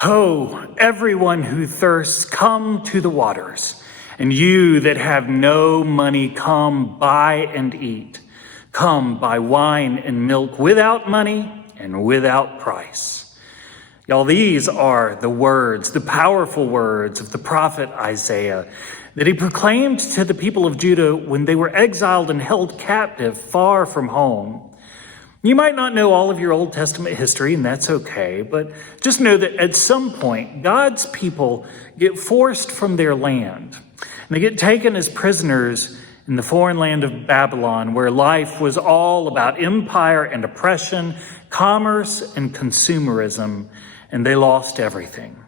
Ho, everyone who thirsts, come to the waters. And you that have no money, come buy and eat. Come buy wine and milk without money and without price. Y'all, these are the words, the powerful words of the prophet Isaiah that he proclaimed to the people of Judah when they were exiled and held captive far from home. You might not know all of your Old Testament history, and that's okay, but just know that at some point, God's people get forced from their land. And they get taken as prisoners in the foreign land of Babylon, where life was all about empire and oppression, commerce and consumerism, and they lost everything.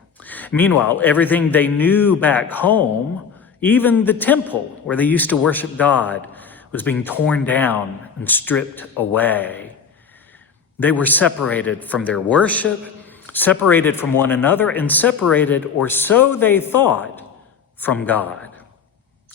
Meanwhile, everything they knew back home, even the temple where they used to worship God, was being torn down and stripped away. They were separated from their worship, separated from one another, and separated, or so they thought, from God.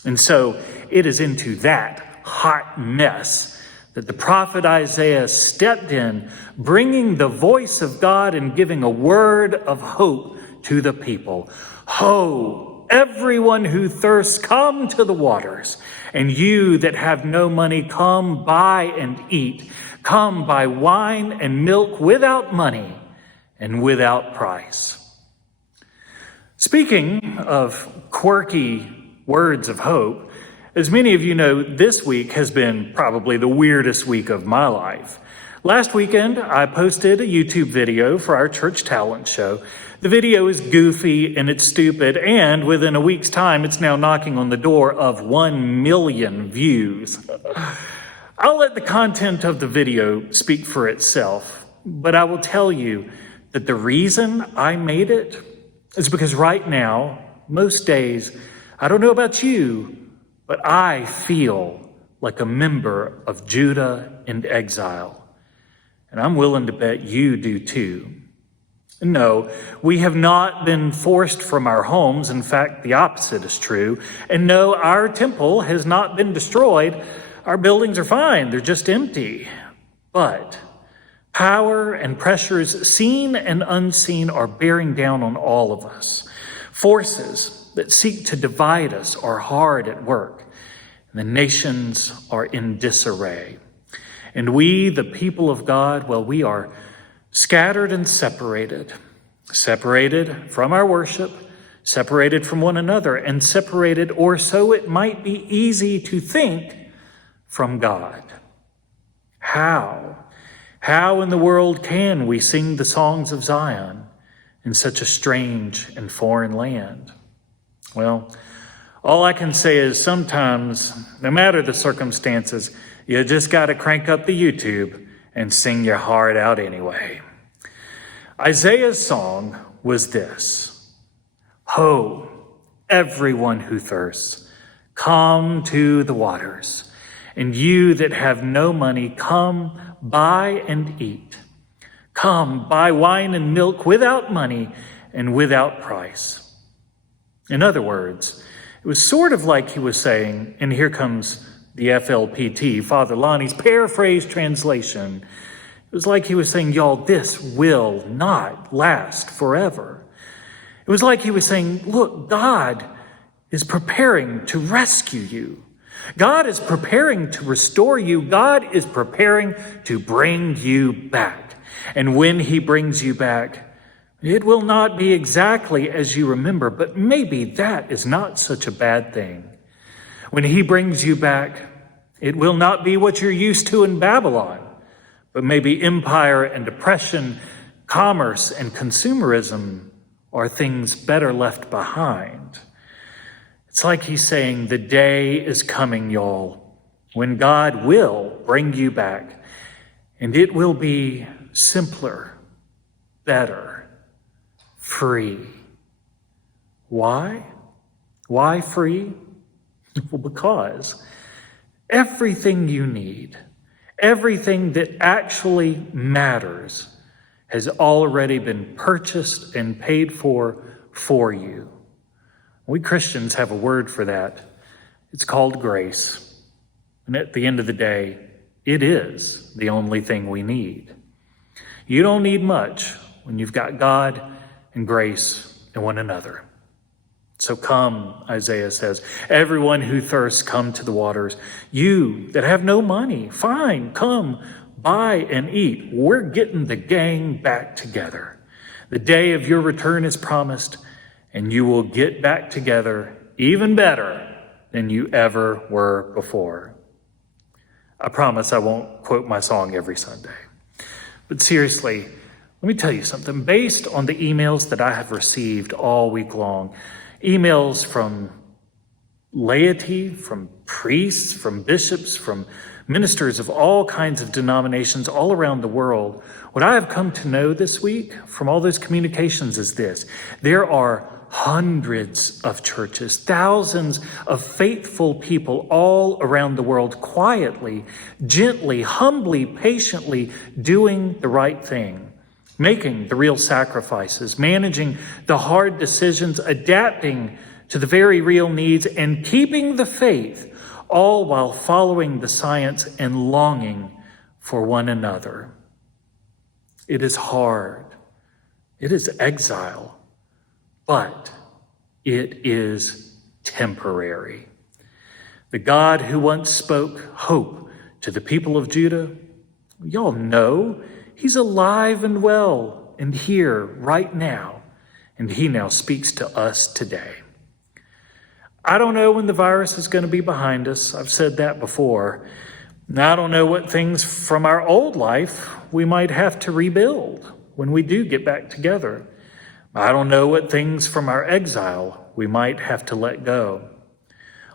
And so it is into that hot mess that the prophet Isaiah stepped in, bringing the voice of God and giving a word of hope to the people. Ho, everyone who thirsts, come to the waters. And you that have no money, come buy and eat. Come buy wine and milk without money and without price. Speaking of quirky words of hope, as many of you know, this week has been probably the weirdest week of my life. Last weekend, I posted a YouTube video for our church talent show. The video is goofy and it's stupid, and within a week's time, it's now knocking on the door of 1 million views. I'll let the content of the video speak for itself, but I will tell you that the reason I made it is because right now, most days, I don't know about you, but I feel like a member of Judah in exile. And I'm willing to bet you do too. No, we have not been forced from our homes. In fact, the opposite is true. And no, our temple has not been destroyed. Our buildings are fine. They're just empty. But power and pressures, seen and unseen, are bearing down on all of us. Forces that seek to divide us are hard at work. The nations are in disarray. And we, the people of God, well, we are scattered and separated from our worship, separated from one another, and separated, or so it might be easy to think, from God. How in the world can we sing the songs of Zion in such a strange and foreign land? Well, all I can say is sometimes, no matter the circumstances, you just got to crank up the YouTube and sing your heart out anyway. Isaiah's song was this: Ho, everyone who thirsts, come to the waters. And you that have no money, come buy and eat. Come buy wine and milk without money and without price. In other words, it was sort of like he was saying, and here comes the FLPT, Father Lonnie's paraphrased translation. It was like he was saying, y'all, this will not last forever. It was like he was saying, look, God is preparing to rescue you. God is preparing to restore you. God is preparing to bring you back. And when he brings you back, it will not be exactly as you remember, but maybe that is not such a bad thing. When he brings you back, it will not be what you're used to in Babylon, but maybe empire and oppression, commerce and consumerism are things better left behind. It's like he's saying, the day is coming, y'all, when God will bring you back, and it will be simpler, better, free. Why? Why free? Well, because everything you need, everything that actually matters, has already been purchased and paid for you. We Christians have a word for that. It's called grace. And at the end of the day, it is the only thing we need. You don't need much when you've got God and grace in one another. So come, Isaiah says, everyone who thirsts, come to the waters. You that have no money, fine, come, buy and eat. We're getting the gang back together. The day of your return is promised, and you will get back together even better than you ever were before. I promise I won't quote my song every Sunday. But seriously, let me tell you something. Based on the emails that I have received all week long, emails from laity, from priests, from bishops, from ministers of all kinds of denominations all around the world, what I have come to know this week from all those communications is this: there are hundreds of churches, thousands of faithful people all around the world, quietly, gently, humbly, patiently doing the right thing, making the real sacrifices, managing the hard decisions, adapting to the very real needs, and keeping the faith, all while following the science and longing for one another. It is hard. It is exile. But it is temporary. The God who once spoke hope to the people of Judah, y'all know he's alive and well and here right now, and he now speaks to us today. I don't know when the virus is going to be behind us. I've said that before. I don't know what things from our old life we might have to rebuild when we do get back together. I don't know what things from our exile we might have to let go.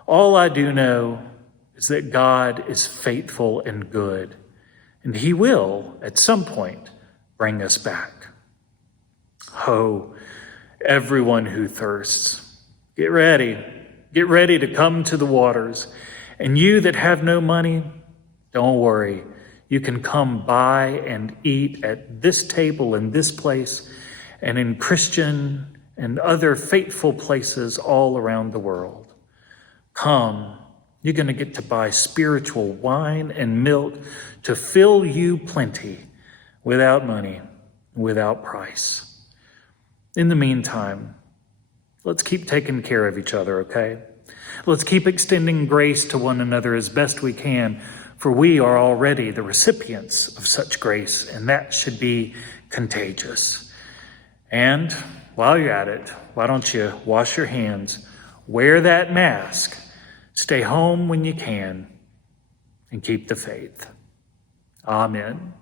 All I do know is that God is faithful and good, and he will, at some point, bring us back. Oh, everyone who thirsts, get ready. Get ready to come to the waters. And you that have no money, don't worry. You can come buy and eat at this table in this place and in Christian and other faithful places all around the world. Come, you're going to get to buy spiritual wine and milk to fill you plenty without money, without price. In the meantime, let's keep taking care of each other, okay? Let's keep extending grace to one another as best we can, for we are already the recipients of such grace, and that should be contagious. And while you're at it, why don't you wash your hands, wear that mask, stay home when you can, and keep the faith. Amen.